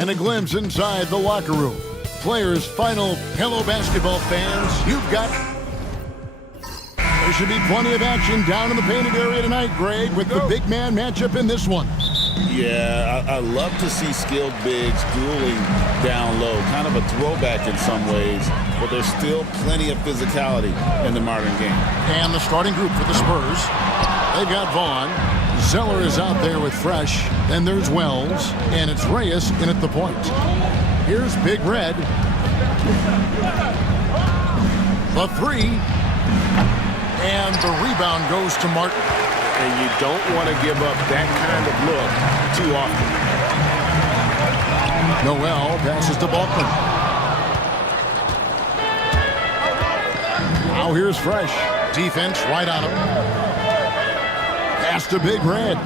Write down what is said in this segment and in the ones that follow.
And a glimpse inside the locker room. Players' final hello basketball fans, you've got... There should be plenty of action down in the painted area tonight, Greg, with the big man matchup in this one. Yeah, I love to see skilled bigs dueling down low. Kind of a throwback in some ways, but there's still plenty of physicality in the modern game. And the starting group for the Spurs. They've got Vaughn. Zeller is out there with Fresh. Then there's Wells. And it's Reyes in at the point. Here's Big Red. The three. And the rebound goes to Martin. And you don't want to give up that kind of look too often. Noel passes to Balkman. Now here's Fresh. Defense right on him. Pass to Big Red.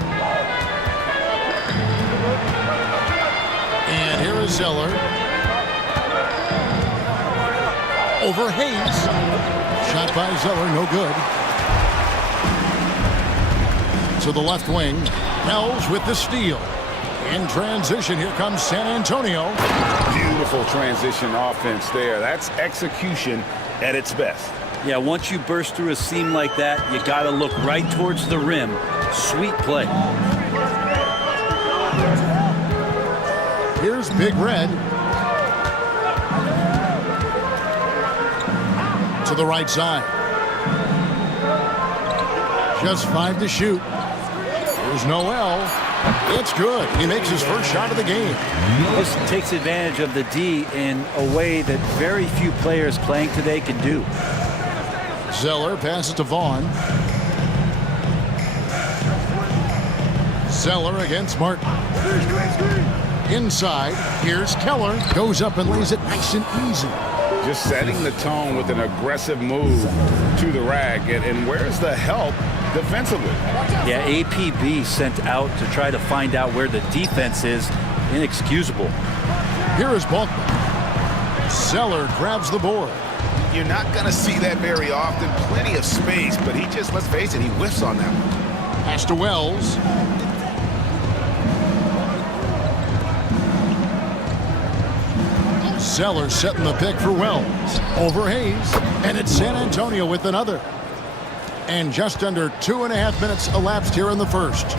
And here is Zeller. Over Hayes. Shot by Zeller, no good. To the left wing. Wells with the steal. In transition, here comes San Antonio. Beautiful transition offense there. That's execution at its best. Yeah, once you burst through a seam like that, you got to look right towards the rim. Sweet play. Here's Big Red. To the right side. Just 5 to shoot. Here's Noel. It's good. He makes his first shot of the game. This takes advantage of the D in a way that very few players playing today can do. Zeller passes to Vaughn. Zeller against Martin. Inside, here's Keller. Goes up and lays it nice and easy. Just setting the tone with an aggressive move to the rack. And where's the help defensively? Yeah, APB sent out to try to find out where the defense is. Inexcusable. Here is Balkman. Zeller grabs the board. You're not going to see that very often. Plenty of space, but he just, let's face it, he whiffs on that one. Pass to Wells. Zeller setting the pick for Wells. Over Hayes. And it's San Antonio with another. And just under 2.5 minutes elapsed here in the first.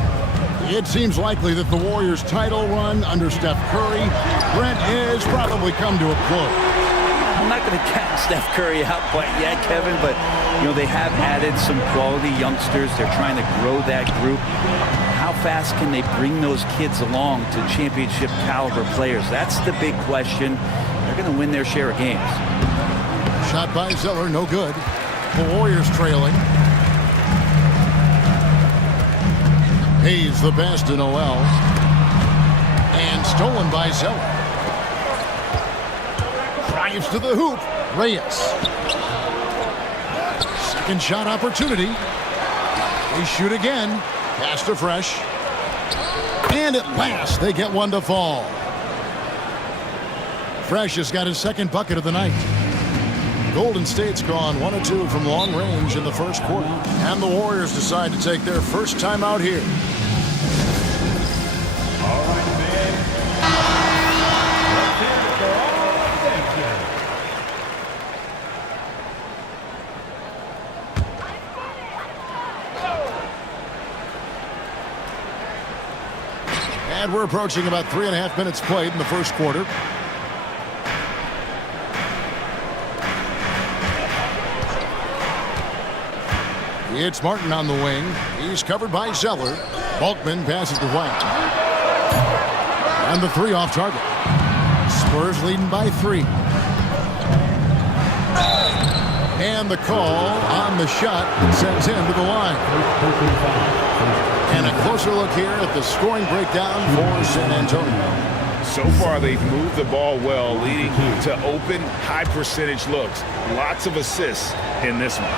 It seems likely that the Warriors' title run under Steph Curry, Brent, is probably come to a close. I'm not going to count Steph Curry out quite yet, Kevin, but, you know, they have added some quality youngsters. They're trying to grow that group. How fast can they bring those kids along to championship caliber players? That's the big question. They're going to win their share of games. Shot by Zeller, no good. The Warriors trailing. Hayes the pass to Noel. And stolen by Zeller. Drives to the hoop. Reyes. Second shot opportunity. They shoot again. Pass to Fresh. And at last, they get one to fall. Fresh has got his second bucket of the night. Golden State's gone 1 of 2 from long range in the first quarter. And the Warriors decide to take their first time out here. All right, man. Let's hear it for all attention. And we're approaching about 3.5 minutes played in the first quarter. It's Martin on the wing. He's covered by Zeller. Balkman passes to White. And the three off target. Spurs leading by 3. And the call on the shot sends him to the line. And a closer look here at the scoring breakdown for San Antonio. So far, they've moved the ball well, leading to open, high-percentage looks. Lots of assists in this one.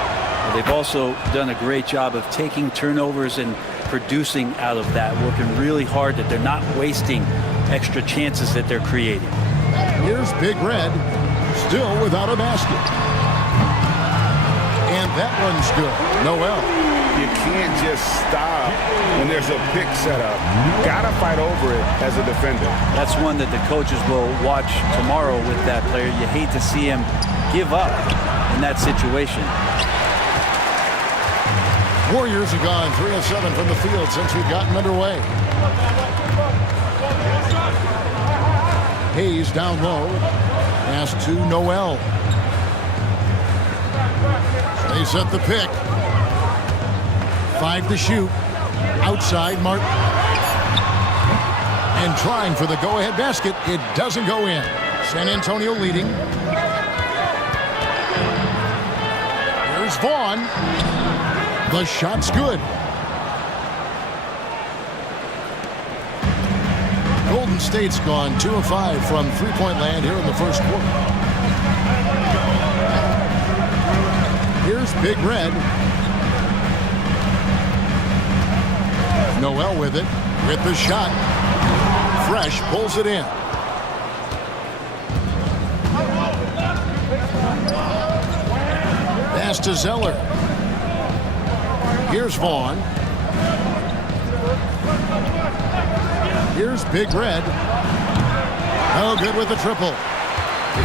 They've also done a great job of taking turnovers and producing out of that, working really hard that they're not wasting extra chances that they're creating. Here's Big Red, still without a basket. And that one's good. Noel. You can't just stop when there's a pick set up. Got to fight over it as a defender. That's one that the coaches will watch tomorrow with that player. You hate to see him give up in that situation. Warriors have gone 3 of 7 from the field since we've gotten underway. Hayes down low. Pass to Noel. They set the pick. 5 to shoot. Outside Martin. And trying for the go-ahead basket. It doesn't go in. San Antonio leading. Here's Vaughn. The shot's good. Golden State's gone 2 of 5 from three-point land here in the first quarter. Here's Big Red. Noel with it. With the shot. Fresh pulls it in. Pass to Zeller. Here's Vaughn. Here's Big Red. Oh, good with the triple.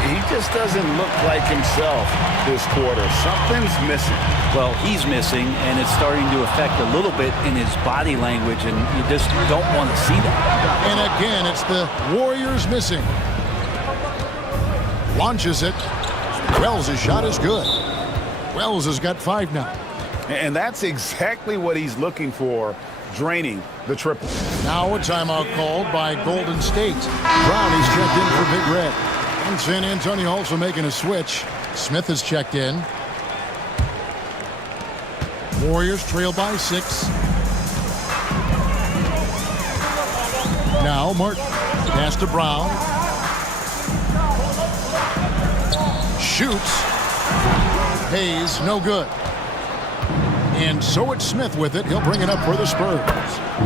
He just doesn't look like himself this quarter. Something's missing. Well, he's missing, and it's starting to affect a little bit in his body language, and you just don't want to see that. And again, it's the Warriors missing. Launches it. Wells' shot is good. Wells has got 5 now. And that's exactly what he's looking for, draining the triple. Now a timeout called by Golden State. Brownie's checked in for Big Red. And San Antonio also making a switch. Smith has checked in. Warriors trail by 6. Now Martin. Pass to Brown. Shoots. Hayes, no good. And so it's Smith with it. He'll bring it up for the Spurs.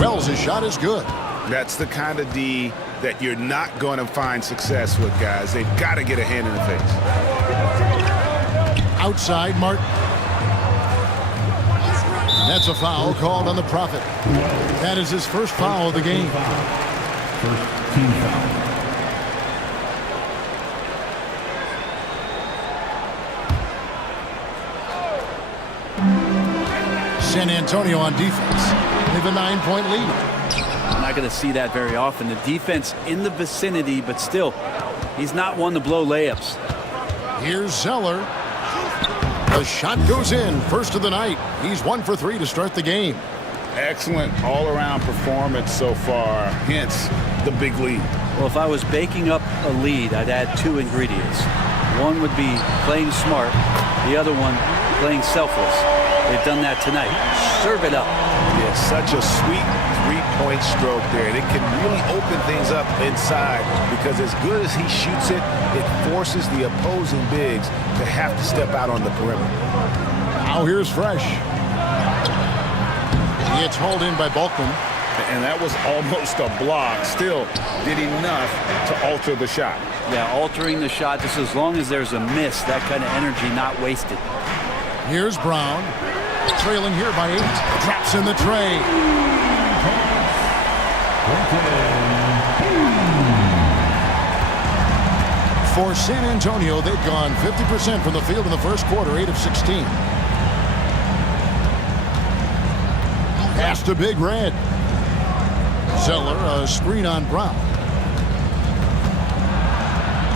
Wells' shot is good. That's the kind of D that you're not going to find success with, guys. They've got to get a hand in the face. Outside, Martin. That's a foul called on the Prophet. That is his first foul of the game. First team foul. San Antonio on defense. They have a 9-point lead. I'm not going to see that very often. The defense in the vicinity, but still, he's not one to blow layups. Here's Zeller. The shot goes in. First of the night. He's 1 for 3 to start the game. Excellent all-around performance so far, hence the big lead. Well, if I was baking up a lead, I'd add 2 ingredients. One would be playing smart. The other one, playing selfless. They've done that tonight. Serve it up. Yeah, such a sweet three-point stroke there. And it can really open things up inside because as good as he shoots it, it forces the opposing bigs to have to step out on the perimeter. Now here's Fresh. It's hauled in by Bulkman. And that was almost a block. Still did enough to alter the shot. Yeah, altering the shot, just as long as there's a miss, that kind of energy not wasted. Here's Brown. Trailing here by 8. Traps in the tray. For San Antonio, they've gone 50% from the field in the first quarter, 8 of 16. Pass to Big Red. Zeller, a screen on Brown.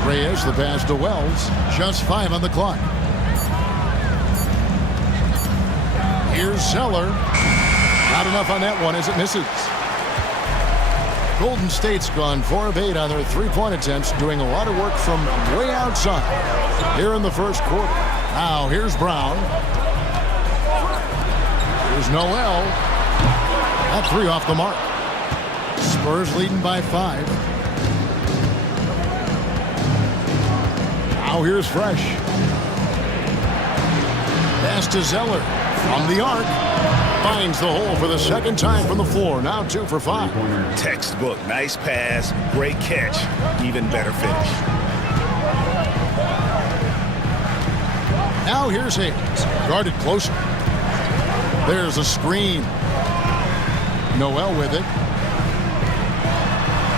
Reyes, the pass to Wells. Just 5 on the clock. Here's Zeller. Not enough on that one as it misses. Golden State's gone 4 of 8 on their three-point attempts, doing a lot of work from way outside here in the first quarter. Now here's Brown. Here's Noel. That 3 off the mark. Spurs leading by 5. Now here's Fresh. Pass to Zeller. From the arc, finds the hole for the second time from the floor. Now 2 for 5. Textbook, nice pass, great catch, even better finish. Now here's Hayes, guarded closer. There's a screen. Noel with it.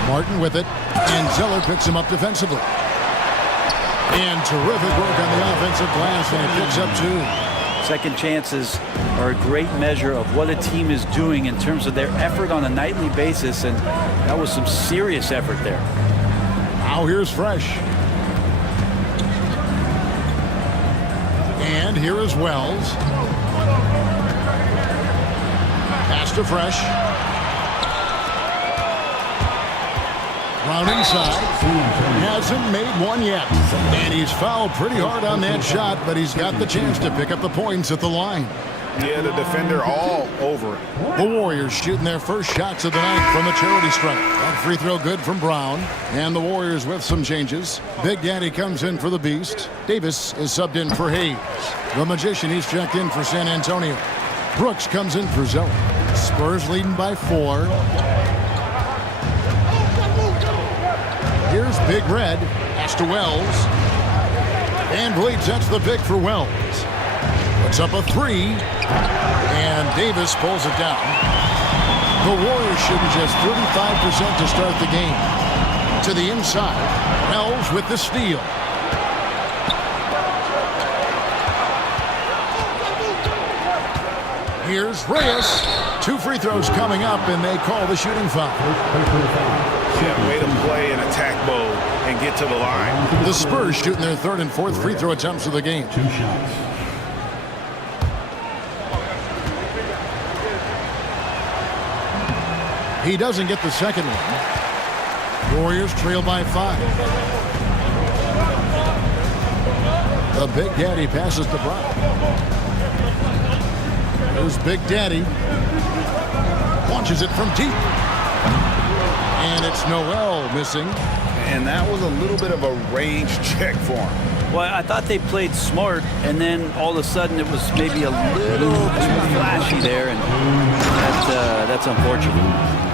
Martin with it. And Zeller picks him up defensively. And terrific work on the offensive glass, and he picks up 2. Second chances are a great measure of what a team is doing in terms of their effort on a nightly basis, and that was some serious effort there. Now here's Fresh. And here is Wells. Pass to Fresh. Brown inside. Hasn't made one yet. And he's fouled pretty hard on that shot, but he's got the chance to pick up the points at the line. Yeah, the defender all over it. The Warriors shooting their first shots of the night from the charity stripe. That free throw good from Brown. And the Warriors with some changes. Big Daddy comes in for the Beast. Davis is subbed in for Hayes. The Magician, he's checked in for San Antonio. Brooks comes in for Zeller. Spurs leading by 4. Here's Big Red. Pass to Wells. And Bleed sets the pick for Wells. Puts up a 3. And Davis pulls it down. The Warriors shooting just 35% to start the game. To the inside. Wells with the steal. Here's Reyes. 2 free throws coming up, and they call the shooting foul. Yeah, way to play in attack mode and get to the line. The Spurs shooting their 3rd and 4th free throw attempts of the game. 2 shots. He doesn't get the second one. Warriors trail by 5. The Big Daddy passes to Brown. There's Big Daddy. Launches it from deep. And it's Noel missing. And that was a little bit of a range check for him. Well, I thought they played smart, and then all of a sudden it was maybe a little too flashy there, and that's unfortunate.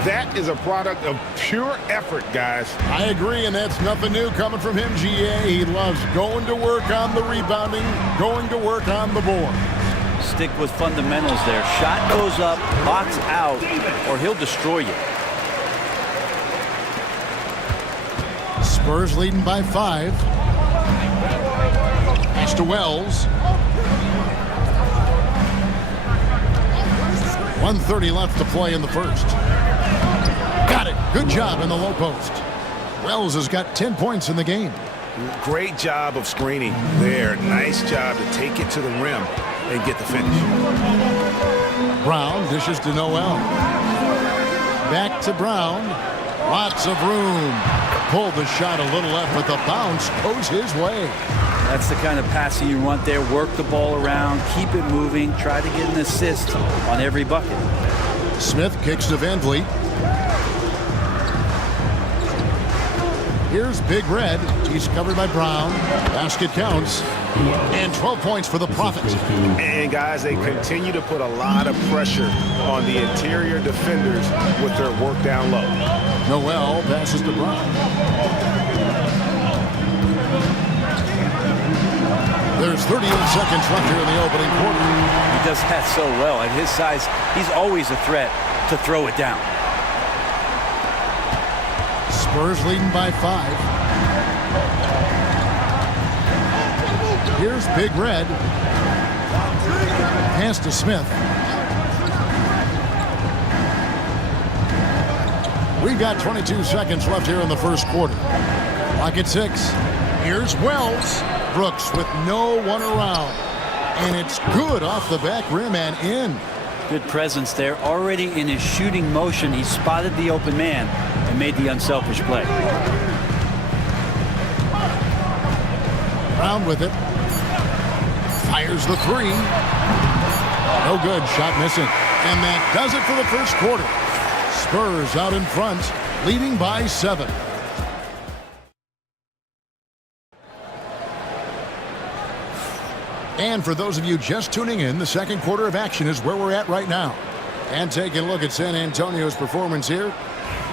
That is a product of pure effort, guys. I agree, and that's nothing new coming from him, GA. He loves going to work on the rebounding, going to work on the board. Stick with fundamentals there. Shot goes up, box out, or he'll destroy you. Spurs leading by 5. Pass to Wells. 1:30 left to play in the first. Got it. Good job in the low post. Wells has got 10 points in the game. Great job of screening there. Nice job to take it to the rim and get the finish. Brown dishes to Noel. Back to Brown. Lots of room. Pulled the shot a little left, but the bounce goes his way. That's the kind of passing you want there. Work the ball around, keep it moving, try to get an assist on every bucket. Smith kicks to Van Vliet. Here's Big Red. He's covered by Brown. Basket counts. And 12 points for the Prophet. And guys, they continue to put a lot of pressure on the interior defenders with their work down low. Noel passes to Brown. There's 38 seconds left here in the opening quarter. He does that so well. At his size, he's always a threat to throw it down. Spurs leading by 5. Here's Big Red. Pass to Smith. We've got 22 seconds left here in the first quarter. Clock at 6. Here's Wells. Brooks with no one around. And it's good off the back rim and in. Good presence there. Already in his shooting motion, he spotted the open man and made the unselfish play. Brown with it. Fires the 3. No good. Shot missing. And that does it for the first quarter. Spurs out in front, leading by 7. And for those of you just tuning in, the second quarter of action is where we're at right now. And taking a look at San Antonio's performance here,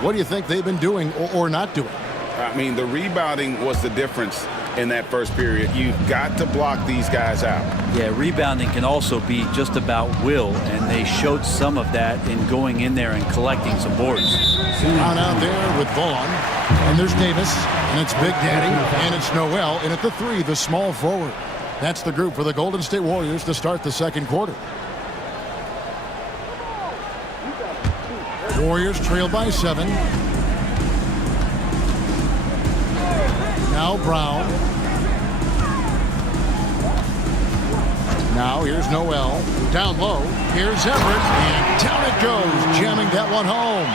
what do you think they've been doing or not doing? I mean, the rebounding was the difference in that first period. You've got to block these guys out. Yeah, rebounding can also be just about will, and they showed some of that in going in there and collecting some boards. On out there with Vaughn. And there's Davis. And it's Big Daddy. And it's Noel. And at the 3, the small forward. That's the group for the Golden State Warriors to start the second quarter. Warriors trail by 7. Now Brown. Now here's Noel. Down low. Here's Everett. And down it goes. Jamming that one home.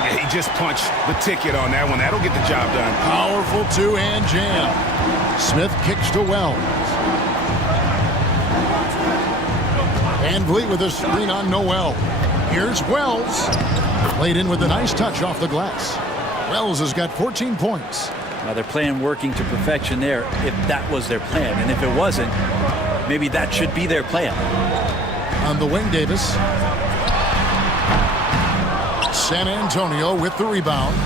Yeah, he just punched the ticket on that one. That'll get the job done. Powerful two-hand jam. Smith kicks to Wells. Van Vliet with a screen on Noel. Here's Wells. Played in with a nice touch off the glass. Wells has got 14 points. Now they're playing working to perfection there if that was their plan. And if it wasn't, maybe that should be their plan. On the wing, Davis. San Antonio with the rebound.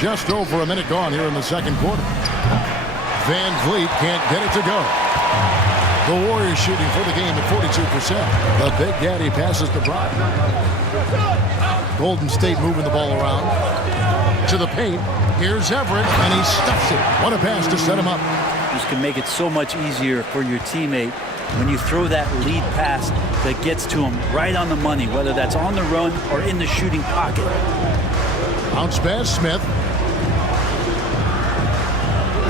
Just over a minute gone here in the second quarter. Van Vliet can't get it to go. The Warriors shooting for the game at 42%. The Big Daddy passes to Brown. Golden State moving the ball around. To the paint. Here's Everett, and he stuffs it. What a pass to set him up. This can make it so much easier for your teammate when you throw that lead pass that gets to him right on the money, whether that's on the run or in the shooting pocket. Bounce pass, Smith.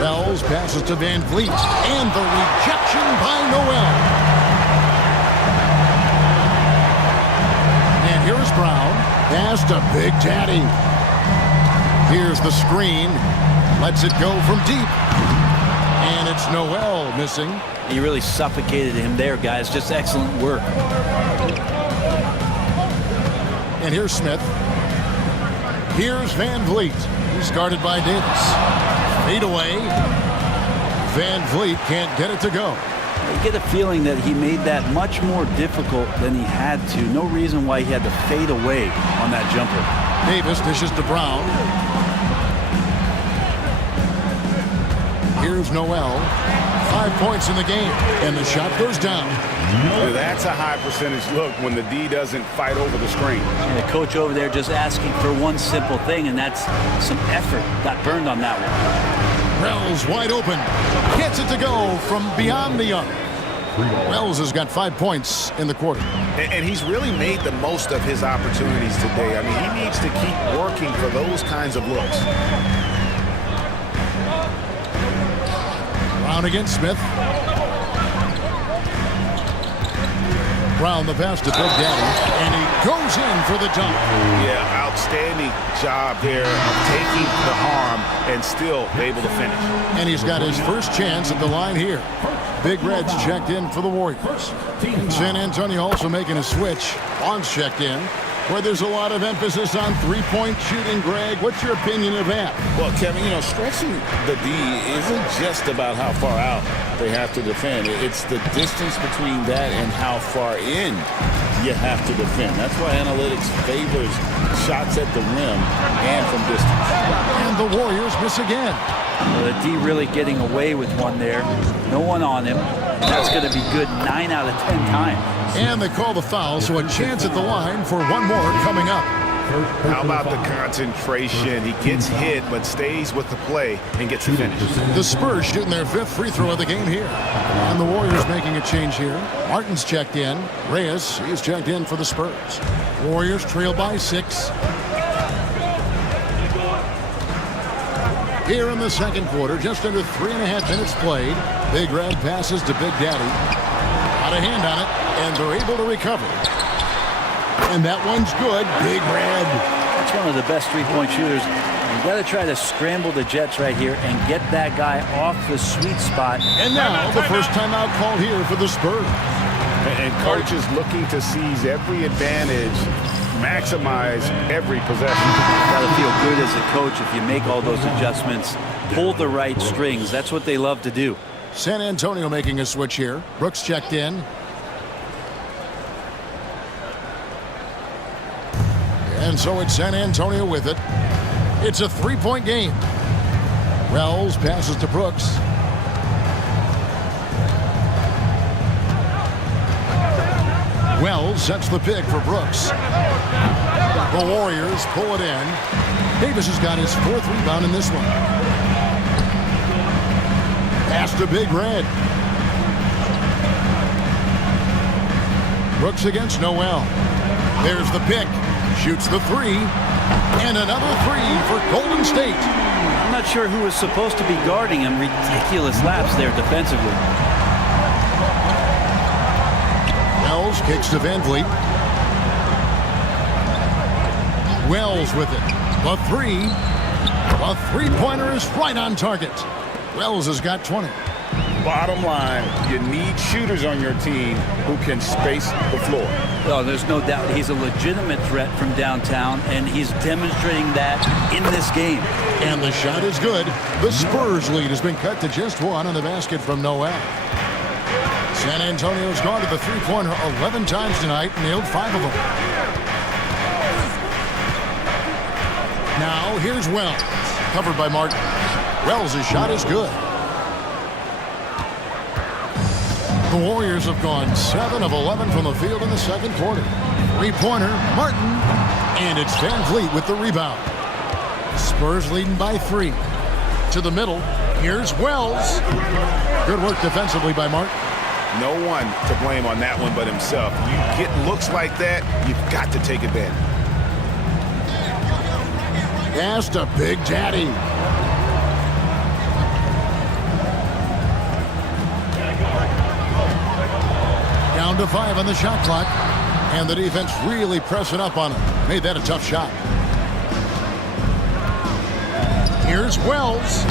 Wells passes to Van Vliet. And the rejection by Noel. And here's Brown. Pass to Big Daddy. Here's the screen. Lets it go from deep. And it's Noel missing. You really suffocated him there, guys. Just excellent work. And here's Smith. Here's Van Vliet. He's guarded by Davis. Fade away. Van Vliet can't get it to go. You get a feeling that he made that much more difficult than he had to. No reason why he had to fade away on that jumper. Davis dishes to Brown. Here's Noel. 5 points in the game. And the shot goes down. That's a high percentage look when the D doesn't fight over the screen. And the coach over there just asking for one simple thing, and that's some effort. Got burned on that one. Wells wide open. Gets it to go from beyond the arc. Wells has got 5 points in the quarter. And he's really made the most of his opportunities today. I mean, he needs to keep working for those kinds of looks. Brown against Smith. Brown the pass to Big Daddy. And he goes in for the dunk. Yeah, outstanding job there of taking the harm and still able to finish. And he's got his first chance at the line here. Big Red's checked in for the Warriors. And San Antonio also making a switch. Bond's checked in, where there's a lot of emphasis on three-point shooting. Greg, what's your opinion of that? Well, Kevin, you know, stretching the D isn't just about how far out they have to defend. It's the distance between that and how far in you have to defend. That's why analytics favors shots at the rim and from distance. And the Warriors miss again. Well, the D really getting away with one there. No one on him. That's going to be good 9 out of 10 times. And they call the foul, so a chance at the line for one more coming up. How about the concentration? He gets hit, but stays with the play and gets the finish. The Spurs shooting their 5th free throw of the game here. And the Warriors making a change here. Martin's checked in. Reyes, he's checked in for the Spurs. Warriors trail by 6. Here in the second quarter, just under 3.5 minutes played. Big Red passes to Big Daddy. Got a hand on it, and they're able to recover. And that one's good. Big Red. That's one of the best three-point shooters. You got to try to scramble the Jets right here and get that guy off the sweet spot. And now the first timeout called here for the Spurs. And coach is looking to seize every advantage, maximize every possession. Got to feel good as a coach if you make all those adjustments, pull the right strings. That's what they love to do. San Antonio making a switch here. Brooks checked in. And so it's San Antonio with it. It's a three-point game. Wells passes to Brooks. Wells sets the pick for Brooks. The Warriors pull it in. Davis has got his fourth rebound in this one. Pass to Big Red. Brooks against Noel. There's the pick. Shoots the three. And another three for Golden State. I'm not sure who was supposed to be guarding him. Ridiculous lapse there defensively. Wells kicks to Van Vliet. Wells with it. The three. A three-pointer is right on target. Wells has got 20. Bottom line, you need shooters on your team who can space the floor. Oh, there's no doubt he's a legitimate threat from downtown, and he's demonstrating that in this game. And the shot is good. The Spurs lead has been cut to just one on the basket from Noel. San Antonio's gone to the three-pointer 11 times tonight, nailed 5 of them. Now here's Wells, covered by Martin. Wells' shot is good. The Warriors have gone 7 of 11 from the field in the second quarter. Three-pointer, Martin, and it's Van Vliet with the rebound. Spurs leading by 3. To the middle, here's Wells. Good work defensively by Martin. No one to blame on that one but himself. You get looks like that, you've got to take advantage. Pass to Big Daddy. Down to 5 on the shot clock. And the defense really pressing up on him. Made that a tough shot. Here's Wells.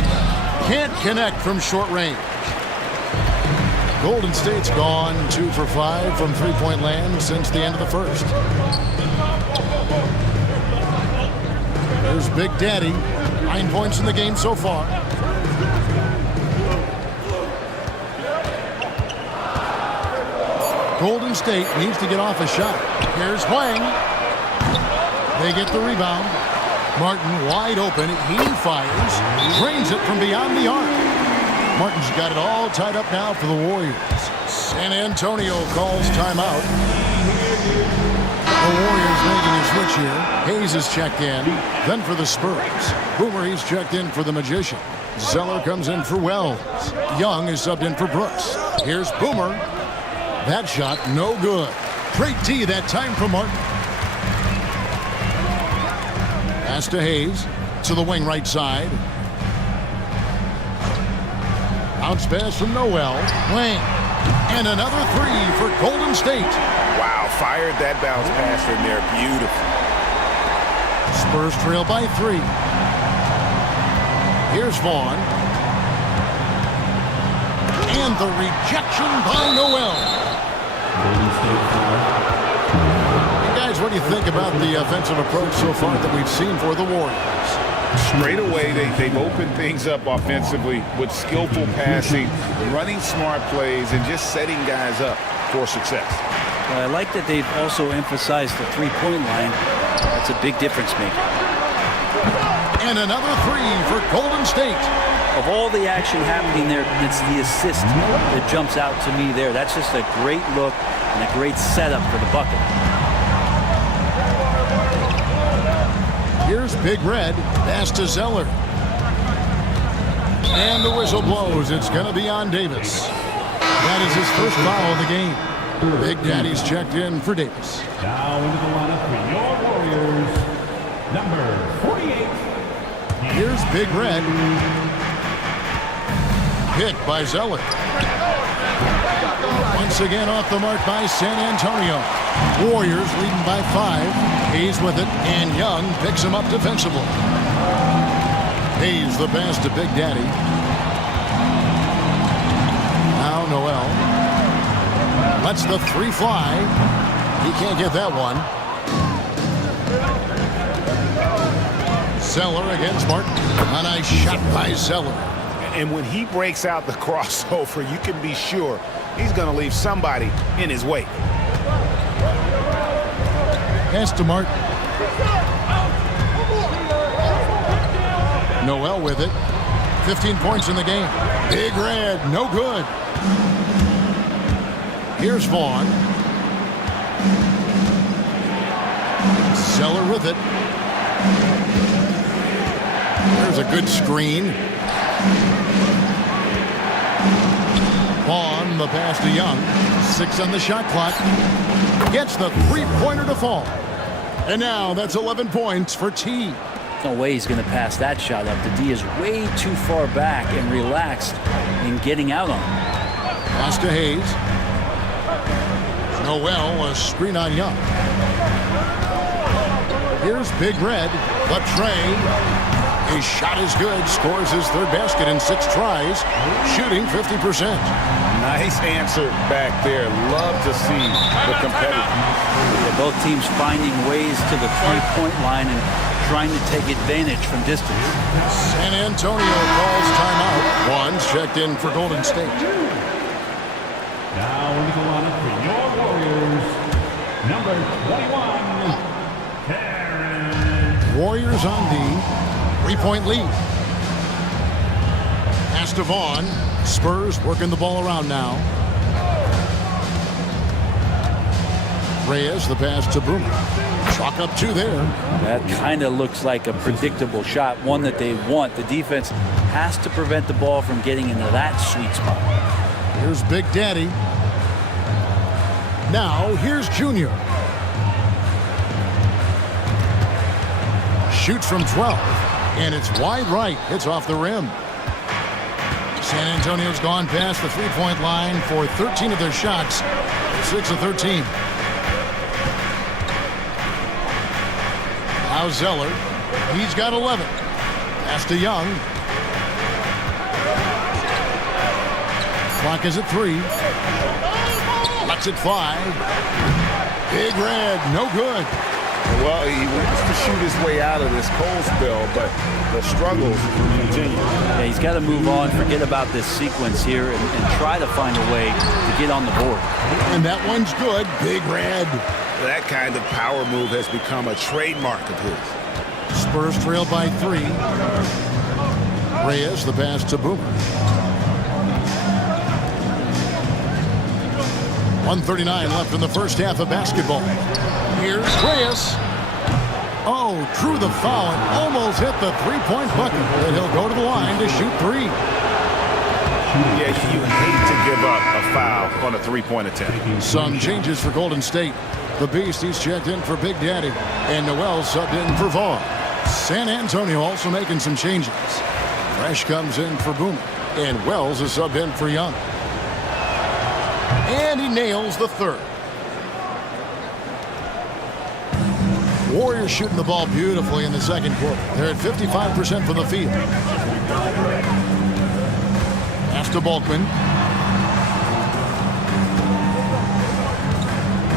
Can't connect from short range. Golden State's gone 2 for 5 from three-point land since the end of the first. There's Big Daddy. 9 points in the game so far. Golden State needs to get off a shot. Here's Huang. They get the rebound. Martin wide open. He fires. Drains it from beyond the arc. Martin's got it all tied up now for the Warriors. San Antonio calls timeout. The Warriors making a switch here. Hayes is checked in. Then for the Spurs. Boomer, he's checked in for the Magician. Zeller comes in for Wells. Young is subbed in for Brooks. Here's Boomer. That shot, no good. Great D that time from Martin. Pass to Hayes. To the wing right side. Bounce pass from Noel. Wang. And another three for Golden State. Wow, fired that bounce pass in there. Beautiful. Spurs trail by 3. Here's Vaughn. And the rejection by Noel. Hey guys, what do you think about the offensive approach so far that we've seen for the Warriors? Straight away, they've opened things up offensively with skillful passing, running smart plays, and just setting guys up for success. I like that they've also emphasized the three-point line. That's a big difference maker. And another three for Golden State. Of all the action happening there, it's the assist that jumps out to me there. That's just a great look and a great setup for the bucket. Here's Big Red. Pass to Zeller. And the whistle blows. It's going to be on Davis. That is his first foul of the game. Big Daddy's checked in for Davis. Now into the lineup for your Warriors, number 48. Here's Big Red. Hit by Zeller. Once again off the mark by San Antonio. Warriors leading by 5. Hayes with it, and Young picks him up defensively. Hayes the pass to Big Daddy. Now Noel. Lets the three fly. He can't get that one. Zeller against Martin. A nice shot by Zeller. And when he breaks out the crossover, you can be sure he's going to leave somebody in his wake. Pass to Martin. Noel with it. 15 points in the game. Big Red, no good. Here's Vaughn. Zeller with it. There's a good screen. Vaughn, the pass to Young. 6 on the shot clock. Gets the three-pointer to fall. And now that's 11 points for T. No way he's going to pass that shot up. The D is way too far back and relaxed in getting out on him. Pass to Hayes. Noel, a screen on Young. Here's Big Red. The tray. His shot is good. Scores his third basket in 6 tries. Shooting 50%. Nice answer back there. Love to see the competitiveness. Both teams finding ways to the three-point line and trying to take advantage from distance. San Antonio calls timeout. One's checked in for Golden State. Now into the lineup for your Warriors, number 21, Terrence. Warriors on D. 3-point lead. Pass to Vaughn. Spurs working the ball around now. Reyes, the pass to Boomer. Chalk up 2 there. That kind of looks like a predictable shot, one that they want. The defense has to prevent the ball from getting into that sweet spot. Here's Big Daddy. Now, here's Junior. Shoots from 12. And it's wide right. It's off the rim. San Antonio's gone past the three-point line for 13 of their shots. 6 of 13. Now Zeller. He's got 11. Pass to Young. Clock is at 3. Lets it fly. Big Red, no good. Well, he wants to shoot his way out of this cold spell, but the struggles continue. Yeah, he's got to move on, forget about this sequence here, and try to find a way to get on the board. And that one's good. Big Red. That kind of power move has become a trademark of his. Spurs trail by 3. Reyes, the pass to Boomer. 1:39 left in the first half of basketball. Here's Reyes. Oh, drew the foul and almost hit the three-point bucket. And he'll go to the line to shoot 3. Yeah, you hate to give up a foul on a three-point attempt. Some changes for Golden State. The Beast, he's checked in for Big Daddy. And Noel subbed in for Vaughn. San Antonio also making some changes. Fresh comes in for Boomer. And Wells is subbed in for Young. And he nails the third. Warriors shooting the ball beautifully in the second quarter. They're at 55% from the field. Pass to Bulkman.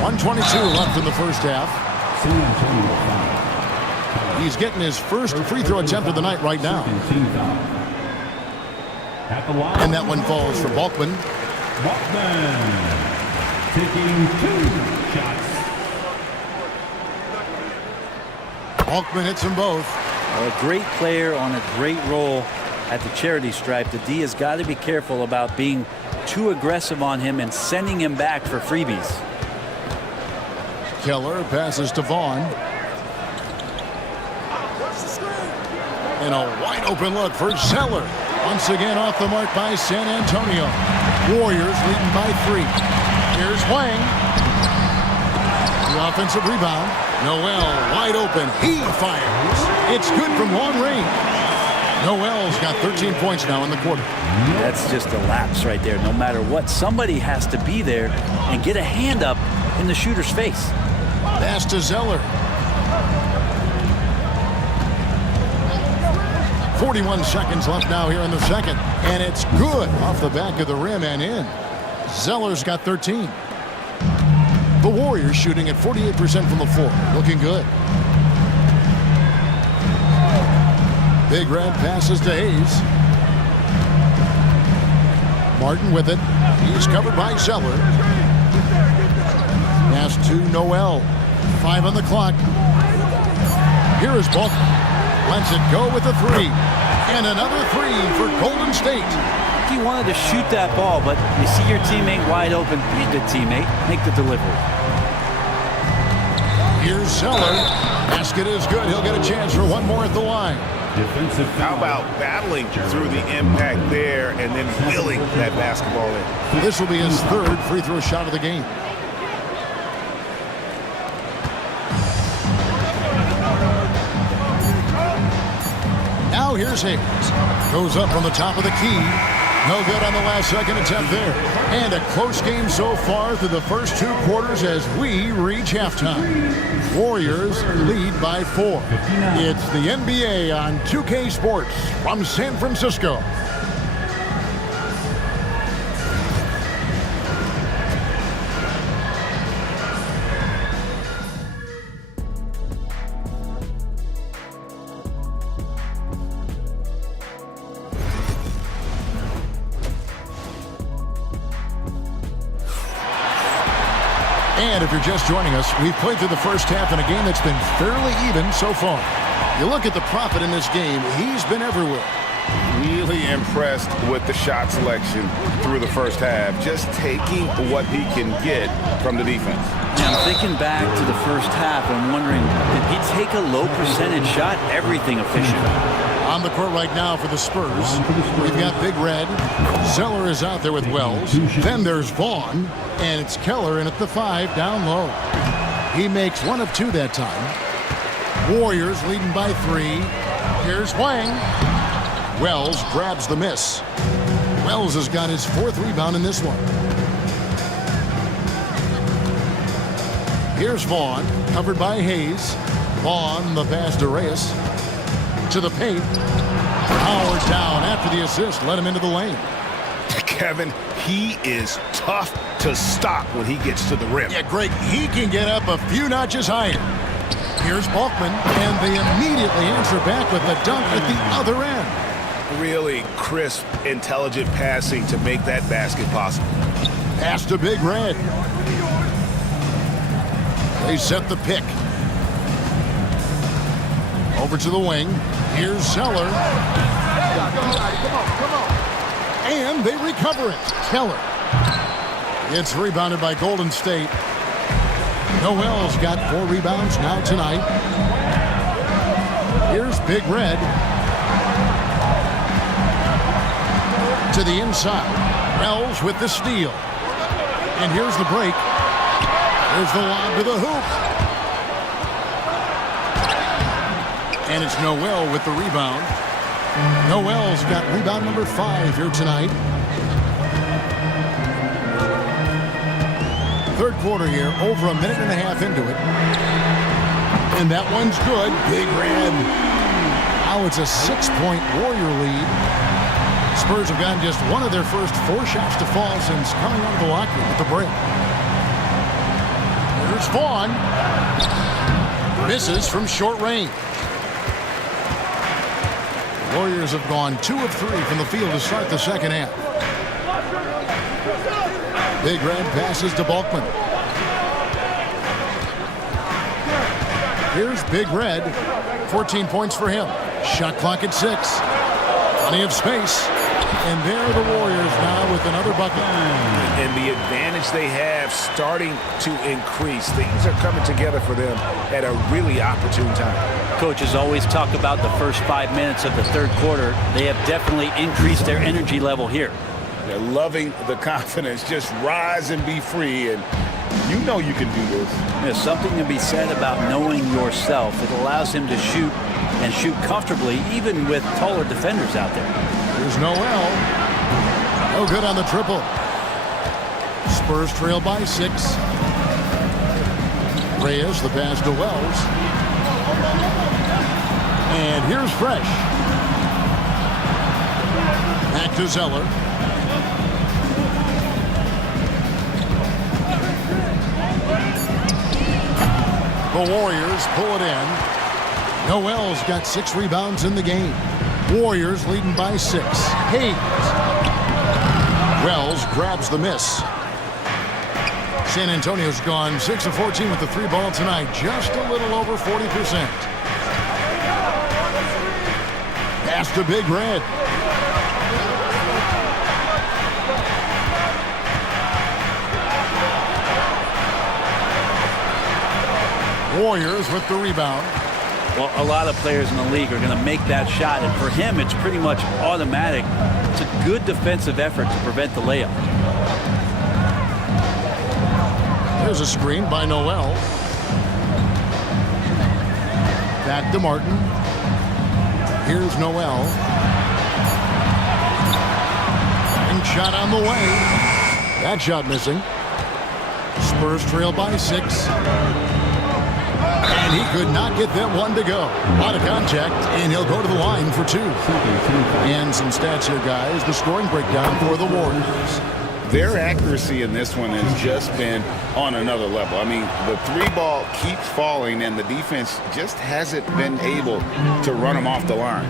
1:22 left in the first half. He's getting his first free throw attempt of the night right now. And that one falls for Bulkman. Bulkman taking 2 shots. Bulkman hits them both. A great player on a great role at the charity stripe. The D has got to be careful about being too aggressive on him and sending him back for freebies. Keller passes to Vaughn. And a wide open look for Zeller. Once again off the mark by San Antonio. Warriors leading by 3. Here's Wang. The offensive rebound. Noel wide open. He fires. It's good from long range. Noel's got 13 points now in the quarter. That's just a lapse right there. No matter what, somebody has to be there and get a hand up in the shooter's face. Pass to Zeller. 41 seconds left now here in the second. And it's good off the back of the rim and in. Zeller's got 13. The Warriors shooting at 48% from the floor. Looking good. Big Red passes to Hayes. Martin with it. He's covered by Zeller. Pass to Noel. 5 on the clock. Here is Bulk. Lets it go with the 3. And another three for Golden State. He wanted to shoot that ball, but you see your teammate wide open. Be a good teammate. Make the delivery. Here's Zeller. Basket is good. He'll get a chance for one more at the line. Defensive How foul. about battling through the impact there and then wheeling that basketball in? This will be his third free throw shot of the game. Now here's Hayes. Goes up from the top of the key. No good on the last second attempt there. And a close game so far through the first two quarters as we reach halftime. Warriors lead by 4. It's the NBA on 2K Sports from San Francisco. And if you're just joining us, we've played through the first half in a game that's been fairly even so far. You look at the prophet in this game, he's been everywhere. Really impressed with the shot selection through the first half. Just taking what he can get from the defense. Yeah, I'm thinking back to the first half and wondering, did he take a low percentage shot? Everything efficient. On the court right now for the Spurs, we've got Big Red. Zeller is out there with Wells. Then there's Vaughn, and it's Keller in at the 5 down low. He makes 1 of 2 that time. Warriors leading by 3. Here's Wang. Wells grabs the miss. Wells has got his 4th rebound in this one. Here's Vaughn, covered by Hayes. Vaughn, the pass to Reyes. To the paint. Howard down after the assist. Let him into the lane. Kevin, he is tough to stop when he gets to the rim. Yeah, Greg, he can get up a few notches higher. Here's Balkman, and they immediately answer back with the dunk at the other end. Really crisp, intelligent passing to make that basket possible. Pass to Big Red. They set the pick. Over to the wing. Here's Zeller. And they recover it. Keller. It's rebounded by Golden State. Noel's got 4 rebounds now tonight. Here's Big Red. To the inside. Wells with the steal. And here's the break. There's the lob to the hoop. And it's Noel with the rebound. Noel's got rebound number 5 here tonight. Third quarter here, over a minute and a half into it. And that one's good. Big Red. Now it's a 6-point Warrior lead. Spurs have gotten just one of their first 4 shots to fall since coming out of the locker room with the break. Here's Vaughn. Misses from short range. Warriors have gone 2 of 3 from the field to start the second half. Big Red passes to Balkman. Here's Big Red. 14 points for him. Shot clock at 6. Plenty of space. And there are the Warriors now with another bucket. And the advantage they have starting to increase. Things are coming together for them at a really opportune time. Coaches always talk about the first 5 minutes of the third quarter. They have definitely increased their energy level here. They're loving the confidence. Just rise and be free, and you know you can do this. There's something to be said about knowing yourself. It allows him to shoot and shoot comfortably, even with taller defenders out there. Here's Noel. No good on the triple. Spurs trail by 6. Reyes, the pass to Wells. And here's Fresh. Back to Zeller. The Warriors pull it in. Noel's got 6 rebounds in the game. Warriors leading by 6. Hayes. Wells grabs the miss. San Antonio's gone 6 of 14 with the 3 ball tonight. Just a little over 40%. Pass to Big Red. Warriors with the rebound. Well, a lot of players in the league are going to make that shot, and for him, it's pretty much automatic. It's a good defensive effort to prevent the layup. There's a screen by Noel. Back to Martin. Here's Noel. And shot on the way. That shot missing. Spurs trail by 6. And he could not get that one to go. A lot of contact, and he'll go to the line for 2. And some stats here, guys. The scoring breakdown for the Warriors. Their accuracy in this one has just been on another level. I mean, the 3-ball keeps falling, and the defense just hasn't been able to run them off the line.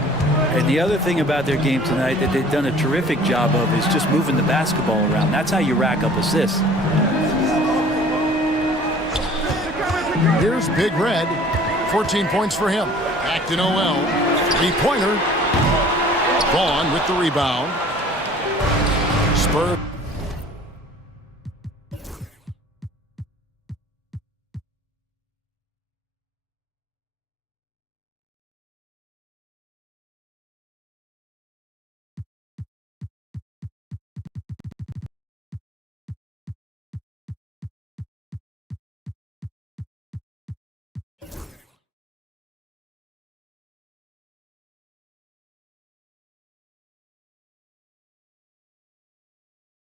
And the other thing about their game tonight that they've done a terrific job of is just moving the basketball around. That's how you rack up assists. Here's Big Red. 14 points for him. Back to Noel. 3-pointer. Vaughn with the rebound. Spurs.